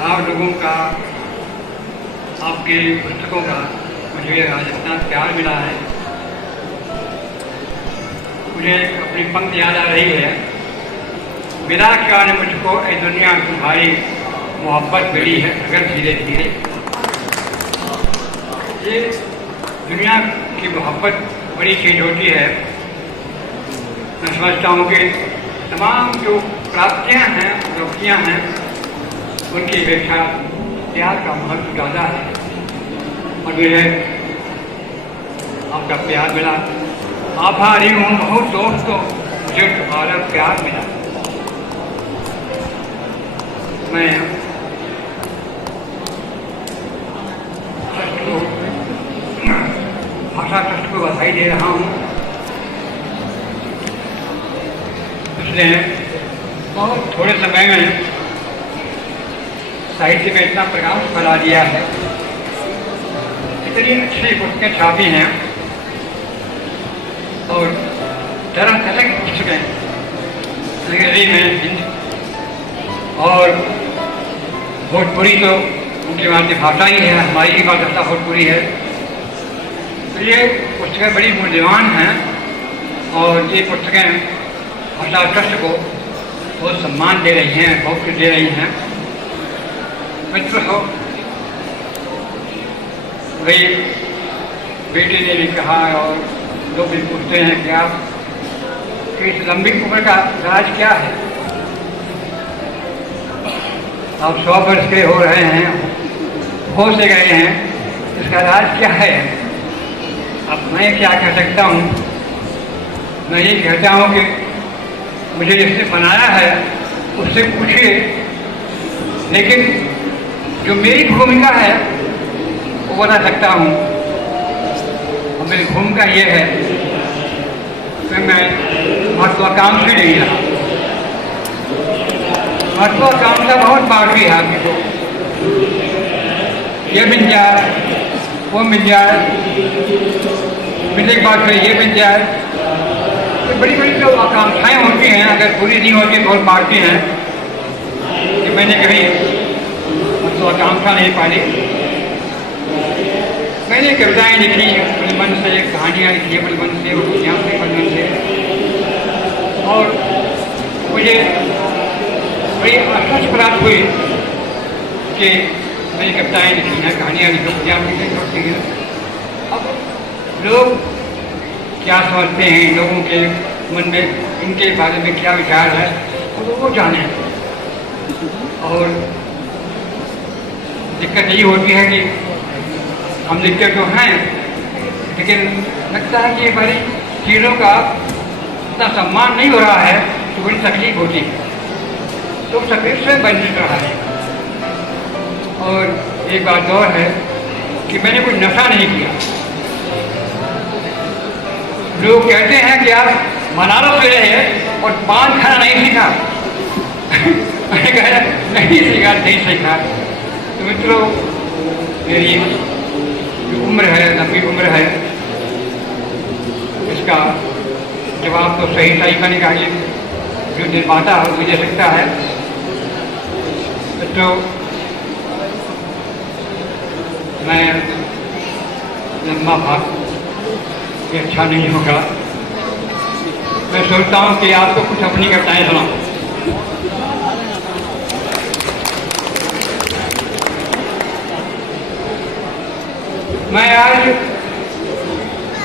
आप लोगों का, आपके पुस्तकों का मुझे आज इतना प्यार मिला है। मुझे अपनी पंक्ति याद आ रही है, मिला क्या ने मुझको ए दुनिया तुम्हारी मोहब्बत मिली है अगर धीरे धीरे। ये दुनिया की मोहब्बत बड़ी चीज़ होती है। मैं समझता हूँ कि तमाम जो प्राप्तियाँ हैं, उपलब्धियाँ हैं, उनकी अपेक्षा प्यार का महत्व ज़्यादा है। और मुझे आपका प्यार मिला, आभारी हूँ बहुत दोस्तों, मुझे तुम्हारा प्यार मिला। मैं भाषा ट्रस्ट को बधाई दे रहा हूँ। इसने बहुत थोड़े समय में साहित्य में इतना प्रकाश फैला दिया है, इतनी अच्छी पुस्तकें छापी हैं और तरह तरह की पुस्तकें अंग्रेजी में, हिंदी और भोजपुरी तो उनकी मातृभाषा ही है, हमारी ही मातृभाषा भोजपुरी है। तो ये पुस्तकें बड़ी मूल्यवान हैं और ये पुस्तकें भाषा ट्रस्ट को बहुत सम्मान दे रही हैं, बहुत कुछ दे रही हैं। मित्र हो, वही बेटे ने भी कहा और लोग भी पूछते हैं कि आप इस लंबी उम्र का राज क्या है। आप 100 वर्ष के हो रहे हैं, हो से गए हैं, इसका राज क्या है। अब मैं क्या कह सकता हूँ, मैं ये कहता हूँ कि मुझे जिसने बनाया है उससे पूछिए, लेकिन जो मेरी भूमिका है वो बता सकता हूँ। और मेरी भूमिका ये है कि मैं महत्वाकांक्षी नहीं रहा। महत्वाकांक्षा बहुत बाकी है आदमी को, ये मिल जाए, वो मिल जाए, मिलने के बाद फिर ये मिल जाए। तो बड़ी बड़ी जो आकांक्षाएँ होती हैं, अगर पूरी नहीं होती बहुत बाकी हैं कि मैंने कभी तो आकांक्षा नहीं पाली। मैंने कविताएँ लिखी अपने मन से, कहानियाँ लिखी अपने मन से, उपन्यास लिखे अपने मन से, और मुझे बड़ी आश्चर्य प्राप्त हुई कि मैंने कविताएँ लिखी हैं, कहानियाँ लिखी, उपन्यास लिखे हैं। अब लोग क्या समझते हैं, लोगों के मन में इनके बारे में क्या विचार है, वो जाने। और दिक्कत यही होती है कि हम लिखते तो हैं, लेकिन लगता है कि ये बड़ी चीज़ों का इतना सम्मान नहीं हो रहा है तो बड़ी तकलीफ होती है। तो तकलीफ से बन रहा है। और एक बात और है कि मैंने कोई नशा नहीं किया। लोग कहते हैं कि आप बनारस गए हैं और पान खाना नहीं सीखा। मैंने कहा नहीं सीखा, नहीं सीखा। तो मित्रों, मेरी जो उम्र है, लंबी उम्र है, इसका जवाब तो सही का निकालिए, जो निर्माता हो मुझे सकता है। तो मैं लंबा भाग ये अच्छा नहीं होगा। मैं सोचता हूँ कि आपको कुछ अपनी कविताएँ सुनाऊँ। मैं आज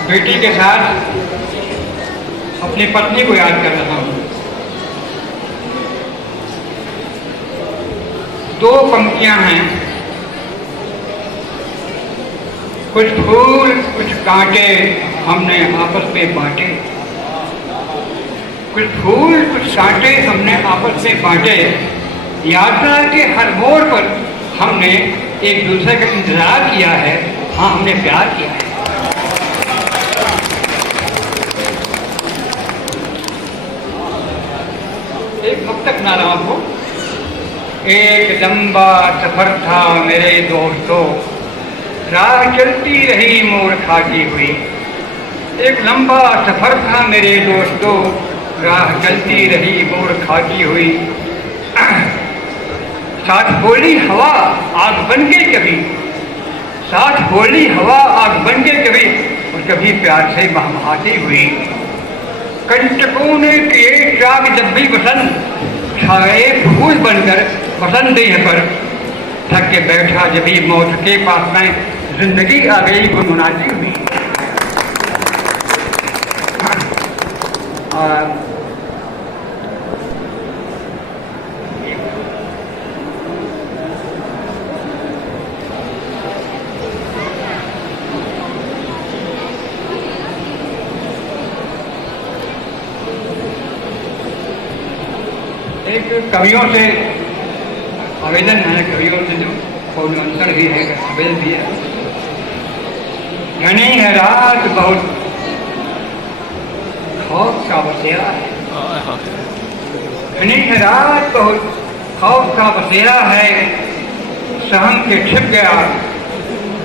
बेटी के साथ अपनी पत्नी को याद कर रहा हूँ। 2 पंक्तियाँ हैं, कुछ फूल कुछ कांटे हमने आपस में बांटे। कुछ फूल कुछ कांटे हमने आपस में बांटे। यात्रा के हर मोड़ पर हमने एक दूसरे का इंतजार किया है। हाँ, हमने प्यार किया है। एक वक्त तक ना रहा को, एक लंबा सफर था मेरे दोस्तों, राह चलती रही मोड़ खाती हुई। एक लंबा सफर था मेरे दोस्तों, राह चलती रही मोड़ खाती हुई। साथ बोली हवा आग बन के कभी, साथ बोली हवा आग बन के कभी, और कभी प्यार से महमहाती हुई। कंटकों ने किए त्याग जब भी बसंत, छाए फूल बनकर बसंत देह पर। थक के बैठा जब भी मौत के पास में, जिंदगी आ गई गुनगुनाती हुई। एक कवियों से आवेदन है, कवियों से जो पौनवंतर भी है, आवेदन भी है। घनी है रात बहुत खौफ का बसेरा है, घनी है रात बहुत खौफ का बसेरा है। सहम के छिप गया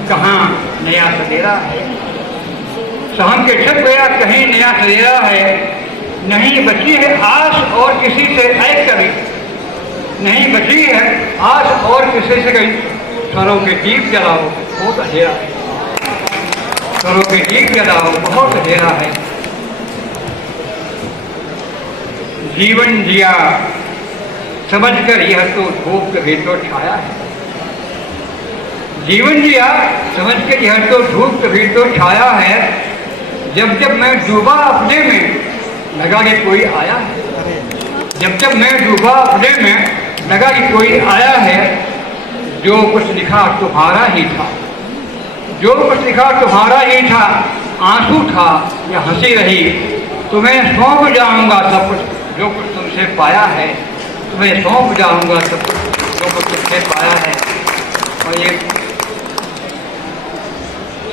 कहाँ नया सवेरा है, सहम के छिप गया कहीं नया सवेरा है। नहीं बची है आस और किसी से ऐ कभी, नहीं बची है आस और किसी से कहीं। सरों के दीप जलाओ बहुत अंधेरा है, सरों के दीप जलाओ बहुत अंधेरा है। जीवन जिया समझकर यह तो धूप कभी तो छाया है, जीवन जिया समझकर यह तो धूप कभी तो छाया है। जब जब मैं डूबा अपने में लगा कि कोई आया है, जब जब मैं डूबा अपने में लगा कि कोई आया है। जो कुछ लिखा तुम्हारा ही था, जो कुछ लिखा तुम्हारा ही था। आंसू था या हंसी रही, तुम्हें सौंप जाऊंगा सब कुछ जो कुछ तुमसे पाया है, तुम्हें सौंप जाऊंगा सब कुछ जो कुछ तुमसे पाया है। और ये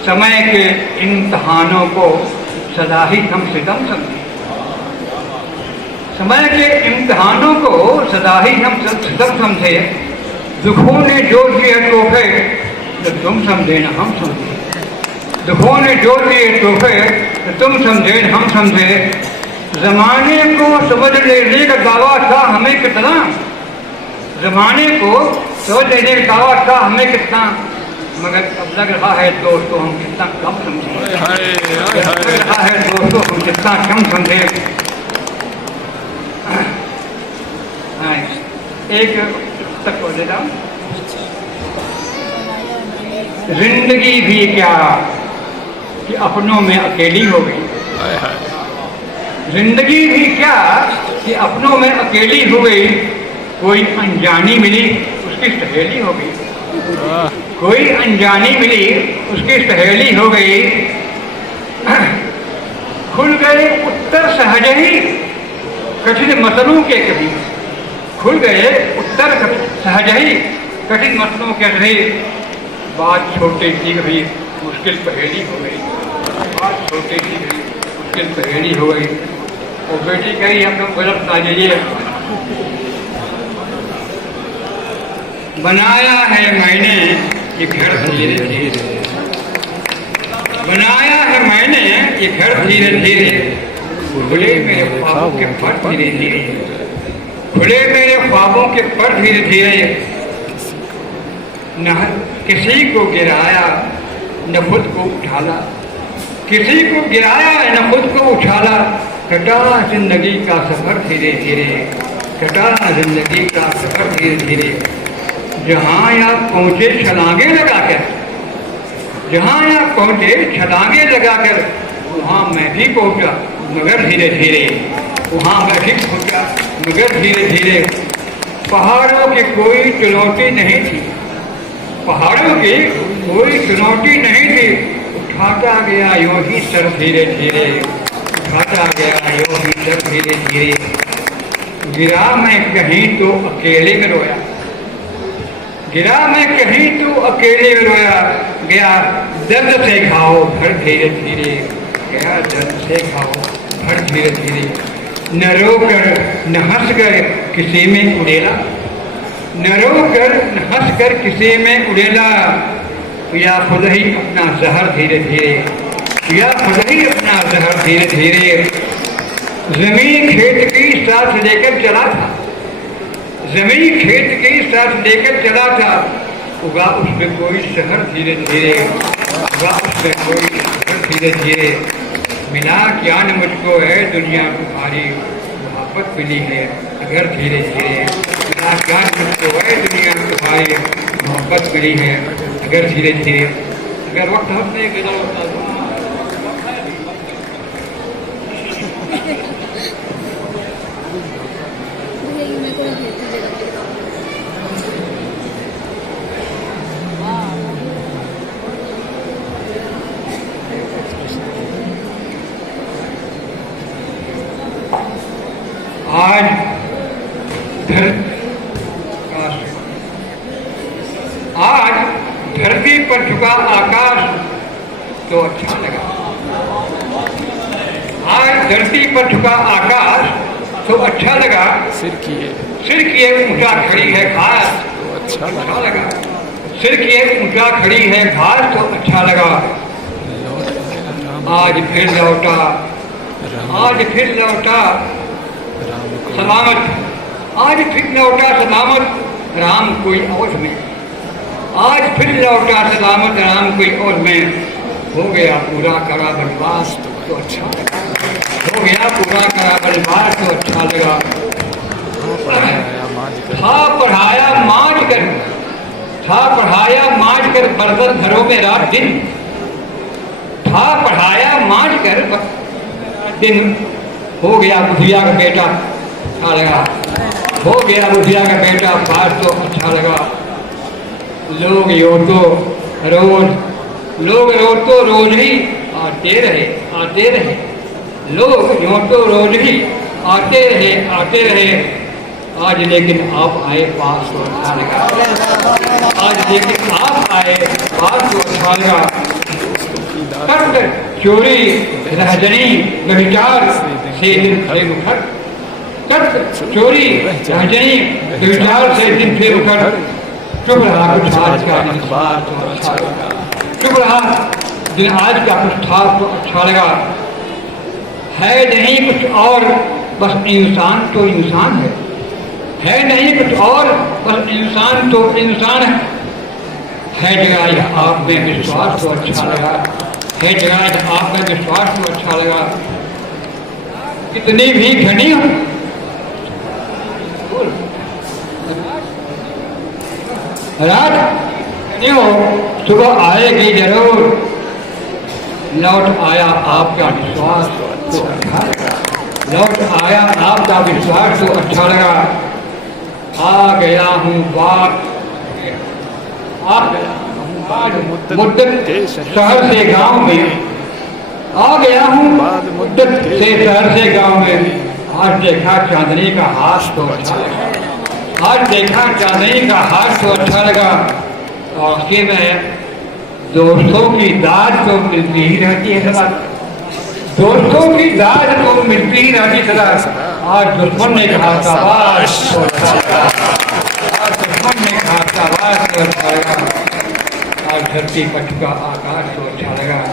समय के इम्तहानों को सदा ही हम सितम समझे, समय के इम्तहानों को सदा ही हम सितम समझे। दुखों ने जो दिए तोहफे तो तुम समझे न हम समझे, दुखों ने जो दिए तोहफे तो तुम समझे न हम समझे। जमाने को समझ लेने का दावा था हमें कितना, जमाने को समझ लेने का दावा था हमें कितना। मगर अब लग रहा है दोस्तों हम कितना कम समझे, लग रहा है दोस्तों हम कितना कम समझे। एक तक हो देता हूँ। जिंदगी भी क्या कि अपनों में अकेली हो गई, जिंदगी भी क्या कि अपनों में अकेली हो गई। कोई अनजानी मिली उसकी सहेली हो गई, कोई अनजानी मिली उसकी सहेली हो गई। खुल गए उत्तर सहज ही कठिन मसलों के कभी, खुल गए उत्तर सहज ही कठिन मसलों के कभी। बात छोटी सी कभी मुश्किल पहेली हो गई, बात छोटी सी कभी मुश्किल पहेली हो गई। और बेटी कही हम लोग गलत ना जाइए, बनाया है मैंने ये घर धीरे धीरे, बनाया है मैंने ये घर धीरे धीरे। खुले मेरे ख्वाबों के पर धीरे धीरे, खुले मेरे ख्वाबों के पर धीरे धीरे। न किसी को गिराया न खुद को उछाला, किसी को गिराया न खुद को उछाला। कटा जिंदगी का सफर धीरे धीरे, कटा जिंदगी का सफर धीरे धीरे। जहाँ आप पहुँचे छलांगे लगाकर, जहाँ आप पहुँचे छलांगे लगाकर, वहाँ मैं भी पहुँचा मगर धीरे धीरे, वहाँ मैं भी पहुँचा मगर धीरे धीरे। पहाड़ों की कोई चुनौती नहीं थी, पहाड़ों की कोई चुनौती नहीं थी। उठाता गया यूं ही सर धीरे धीरे, उठाता गया यूं ही सर धीरे धीरे। गिरा मैं कहीं तो अकेले में रोया, गिरा मैं कहीं तो अकेले में रोया। गया दर्द से घाव भर धीरे धीरे, गया दर्द से घाव भर धीरे धीरे। न रोकर न हंसकर किसी में उड़ेला, न रोकर न हंसकर किसी में उड़ेला। या खुद ही अपना जहर धीरे धीरे, या खुद ही अपना जहर धीरे धीरे। जमीन खेत की साथ लेकर चला था, जमीन खेत के साथ लेकर चला था, उगा उसमें कोई शहर धीरे धीरे, उगा उसमें कोई शहर धीरे धीरे। मिला क्या न मुझको है दुनिया तुम्हारी, मोहब्बत मिली है अगर धीरे धीरे। मिला क्या न मुझको है दुनिया तुम्हारी, मोहब्बत मिली है अगर धीरे धीरे। अगर वक्त हमने गिरा होता तो आज धरती पर झुका आकाश तो अच्छा लगा। आज धरती पर झुका आकाश तो अच्छा लगा। सिर किए ऊंचा खड़ी है घास तो अच्छा लगा। सिर किए ऊंचा खड़ी है घास तो अच्छा लगा। आज फिर लौटा, आज फिर लौटा सलामत, आज फिर लौटा सलामत राम कोई और में। आज फिर लौटा सलामत राम कोई और में। हो गया पूरा करा बनवास तो अच्छा लगा। हो गया पूरा करा बनवास तो अच्छा लगा। था पढ़ाया मांझ कर, था पढ़ाया मांझ कर बर्तन घरों में रात दिन। था पढ़ाया मांझ कर दिन। हो गया बुधिया का बेटा अच्छा लगा। हो गया बुधिया का बेटा पास तो अच्छा लगा। लोग यो तो रोज, लोग रोज तो रोज ही आते रहे, आते रहे। लोग यूँ तो रोज ही आते रहे, आते रहे। आज लेकिन आप आए पास तो अच्छा लगा। आज लेकिन आप आए पास तो अच्छा लगा। चोरी रहजनी व्यभिचार से दिन खड़े उखड़, चोरी रहजनी व्यभिचार से दिन फिर उखड़। चुप रहा कुछ आज का अखबार तो अच्छा लगा। चुप रहा दिन आज का कुछ था तो अच्छा लगा। है नहीं कुछ और बस इंसान तो इंसान है नहीं कुछ और बस इंसान तो इंसान है। जगह आप में विश्वास तो अच्छा लगा। है जगह आप में विश्वास तो अच्छा लगा। कितनी भी घनी हो रात नहीं हो, सुबह आएगी जरूर। लौट आया आपका विश्वास तो अच्छा लगा। लौट आया आपका विश्वास तो अच्छा लगा। आ गया हूँ बाप, आ गया मुद्दत शहर से गांव में। आ गया हूँ मुद्दत से शहर से गांव में। आज देखा चांदनी का हाथ तो अच्छा लगा। आज देखा चांदनी का हाथ तो अच्छा लगा। और आखिर में दोस्तों की दाद तो मिलती ही रहती है सदा। दोस्तों की दाद तो मिलती ही रहती सदा। आज दुश्मन ने कहा शाबाश तो अच्छा लगा। आज दुश्मन ने कहा शाबाश तो अच्छा लगा। आज धरती पर झुका आकाश तो अच्छा लगा।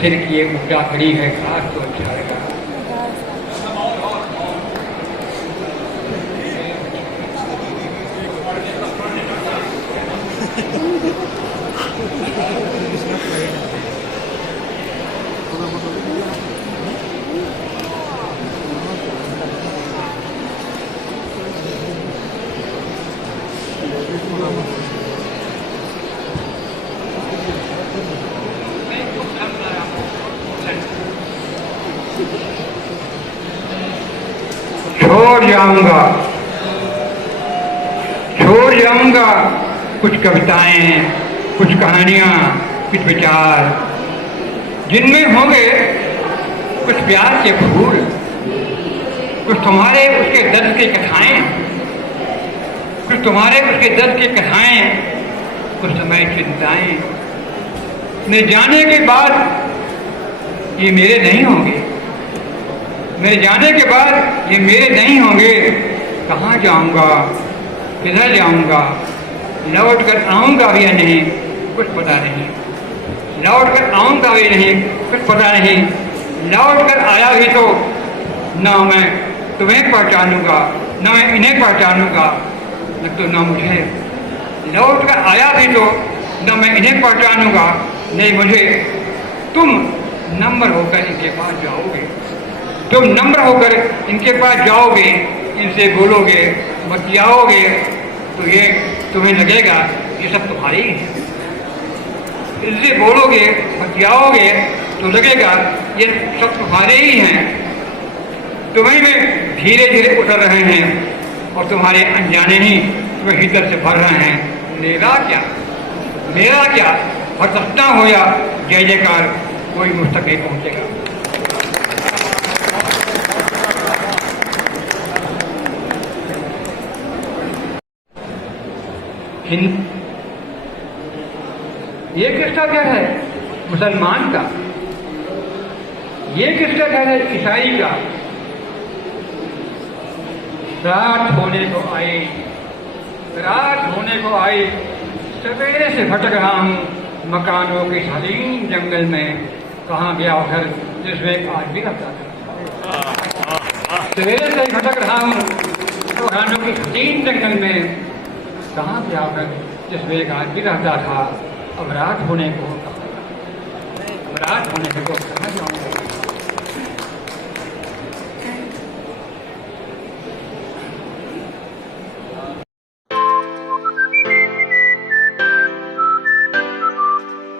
सिर किए ऊंचा खड़ी है घास तो अच्छा लगा। छोड़ जाऊंगा कुछ कविताएं, कुछ कहानियां, कुछ विचार, जिनमें होंगे कुछ प्यार के फूल, कुछ तुम्हारे उसके दर्द की कथाएं, कुछ तुम्हारे उसके दर्द की कथाएं, कुछ समय चिंताएं। मेरे जाने के बाद ये मेरे नहीं होंगे। मेरे जाने के बाद ये मेरे नहीं होंगे। कहाँ जाऊंगा, किधर जाऊंगा, लौट कर आऊंगा भी या नहीं कुछ पता नहीं। लौट कर आऊंगा भी नहीं कुछ पता नहीं। लौट कर आया भी तो ना मैं तुम्हें पहचानूंगा, ना मैं इन्हें पहचानूंगा। न तो न मुझे लौट कर आया भी तो न मैं इन्हें पहचानूंगा, नहीं मुझे। तुम नम्र होकर इनके पास जाओगे, तुम नम्र होकर इनके पास जाओगे, इनसे बोलोगे, बतियाओगे, तो ये तुम्हें लगेगा ये सब तुम्हारे ही है। इनसे बोलोगे, बतियाओगे, तो लगेगा ये सब तुम्हारे ही हैं, तुम्हें में धीरे धीरे उतर रहे हैं और तुम्हारे अनजाने ही तुम्हें भीतर से भर रहे हैं। मेरा क्या भटकता हो या जय जयकार, कोई मुझ तक नहीं पहुंचेगा। ये किसका घर है? मुसलमान का। ये किसका घर है? ईसाई का। रात होने को आई, रात होने को आई, सवेरे से भटक रहा हूँ मकानों के शालीन जंगल में। कहाँ गया घर जिसमें एक आदमी रहता था? सवेरे से भटक रहा हूँ मकानों के शालीन जंगल में। कहाँ गया घर जिसमें एक आदमी रहता था? अब रात होने को, अब रात होने को कहाँ जाऊँगा?